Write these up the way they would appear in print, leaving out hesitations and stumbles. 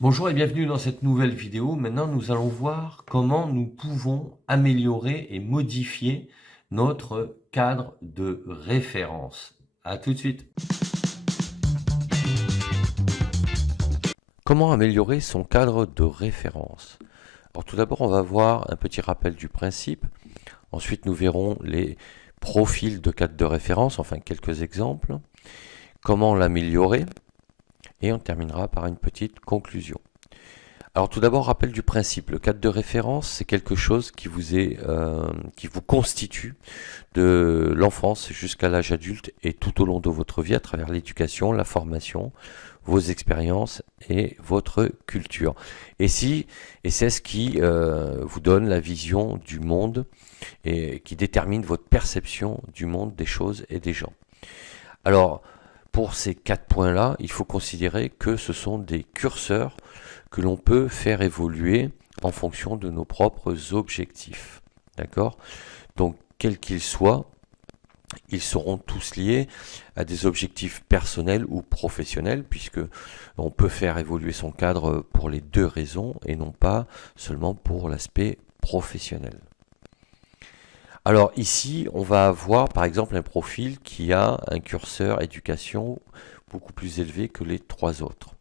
Bonjour et bienvenue dans cette nouvelle vidéo. Maintenant, nous allons voir comment nous pouvons améliorer et modifier notre cadre de référence. À tout de suite. Comment améliorer son cadre de référence? Alors tout d'abord, on va voir un petit rappel du principe. Ensuite, nous verrons les profils de cadre de référence, enfin quelques exemples. Comment l'améliorer? Et on terminera par une petite conclusion. Alors tout d'abord, rappel du principe. Le cadre de référence, c'est quelque chose qui vous constitue de l'enfance jusqu'à l'âge adulte et tout au long de votre vie à travers l'éducation, la formation, vos expériences et votre culture. Et c'est ce qui vous donne la vision du monde et qui détermine votre perception du monde, des choses et des gens. Alors, pour ces 4 points-là, il faut considérer que ce sont des curseurs que l'on peut faire évoluer en fonction de nos propres objectifs. D'accord? Donc, quels qu'ils soient, ils seront tous liés à des objectifs personnels ou professionnels, puisque on peut faire évoluer son cadre pour les deux raisons et non pas seulement pour l'aspect professionnel. Alors ici, on va avoir par exemple un profil qui a un curseur éducation beaucoup plus élevé que les trois autres.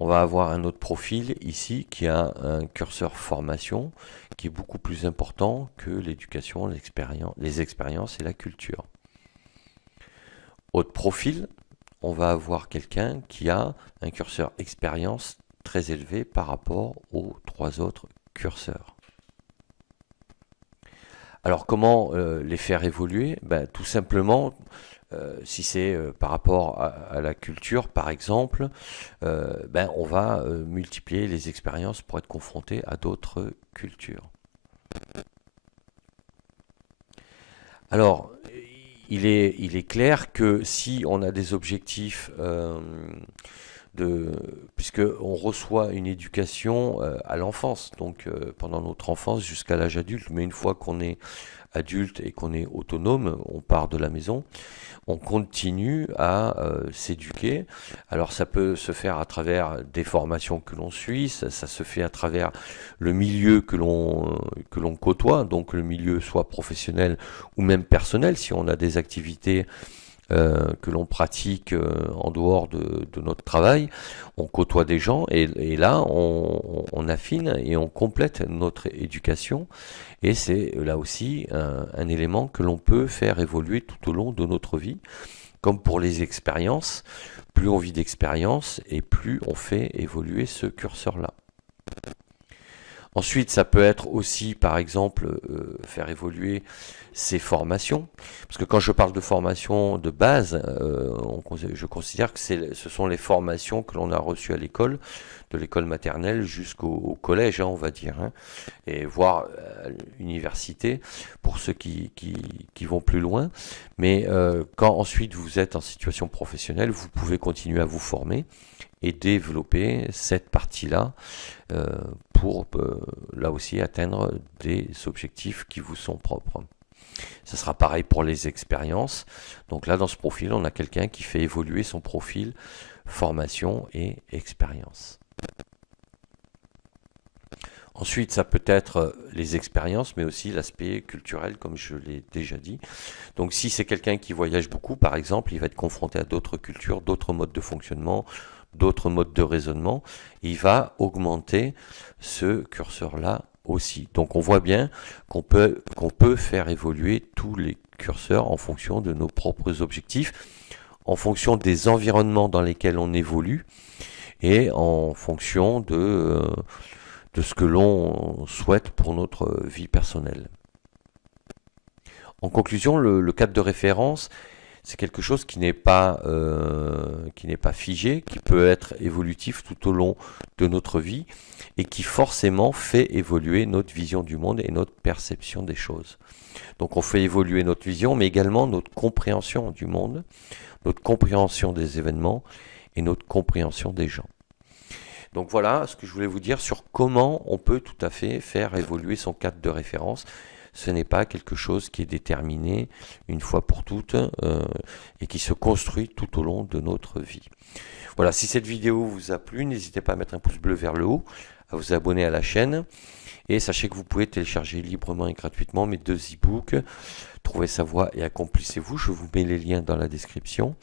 On va avoir un autre profil ici qui a un curseur formation qui est beaucoup plus important que l'éducation, les expériences et la culture. Autre profil, on va avoir quelqu'un qui a un curseur expérience très élevé par rapport aux trois autres curseurs. Alors comment les faire évoluer? Tout simplement, si c'est par rapport à la culture, par exemple, on va multiplier les expériences pour être confronté à d'autres cultures. Alors, il est clair que si on a des objectifs puisque on reçoit une éducation à l'enfance, donc pendant notre enfance jusqu'à l'âge adulte, mais une fois qu'on est adulte et qu'on est autonome, on part de la maison, on continue à s'éduquer. Alors ça peut se faire à travers des formations que l'on suit, ça se fait à travers le milieu que l'on côtoie, donc le milieu soit professionnel ou même personnel, si on a des activités que l'on pratique en dehors de notre travail, on côtoie des gens et là on affine et on complète notre éducation et c'est là aussi un élément que l'on peut faire évoluer tout au long de notre vie. Comme pour les expériences, plus on vit d'expériences et plus on fait évoluer ce curseur-là. Ensuite, ça peut être aussi, par exemple, faire évoluer ses formations. Parce que quand je parle de formation de base, je considère que ce sont les formations que l'on a reçues à l'école, de l'école maternelle jusqu'au collège, on va dire, hein, et voire à l'université, pour ceux qui vont plus loin. Mais quand ensuite vous êtes en situation professionnelle, vous pouvez continuer à vous former et développer cette partie-là euh, pour là aussi atteindre des objectifs qui vous sont propres. Ça sera pareil pour les expériences. Donc là, dans ce profil, on a quelqu'un qui fait évoluer son profil formation et expérience. Ensuite, ça peut être les expériences, mais aussi l'aspect culturel, comme je l'ai déjà dit. Donc si c'est quelqu'un qui voyage beaucoup, par exemple, il va être confronté à d'autres cultures, d'autres modes de fonctionnement, d'autres modes de raisonnement. Il va augmenter ce curseur-là aussi. Donc on voit bien qu'on peut faire évoluer tous les curseurs en fonction de nos propres objectifs, en fonction des environnements dans lesquels on évolue et en fonction de ce que l'on souhaite pour notre vie personnelle. En conclusion, le cadre de référence, c'est quelque chose qui n'est pas figé, qui peut être évolutif tout au long de notre vie et qui forcément fait évoluer notre vision du monde et notre perception des choses. Donc on fait évoluer notre vision, mais également notre compréhension du monde, notre compréhension des événements et notre compréhension des gens. Donc voilà ce que je voulais vous dire sur comment on peut tout à fait faire évoluer son cadre de référence. Ce n'est pas quelque chose qui est déterminé une fois pour toutes et qui se construit tout au long de notre vie. Voilà, si cette vidéo vous a plu, n'hésitez pas à mettre un pouce bleu vers le haut, à vous abonner à la chaîne. Et sachez que vous pouvez télécharger librement et gratuitement mes 2 e-books. Trouvez sa voie et accomplissez-vous. Je vous mets les liens dans la description.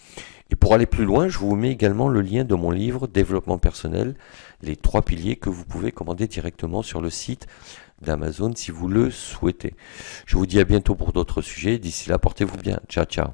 Et pour aller plus loin, je vous mets également le lien de mon livre Développement personnel, les 3 piliers que vous pouvez commander directement sur le site d'Amazon si vous le souhaitez. Je vous dis à bientôt pour d'autres sujets. D'ici là, portez-vous bien. Ciao, ciao.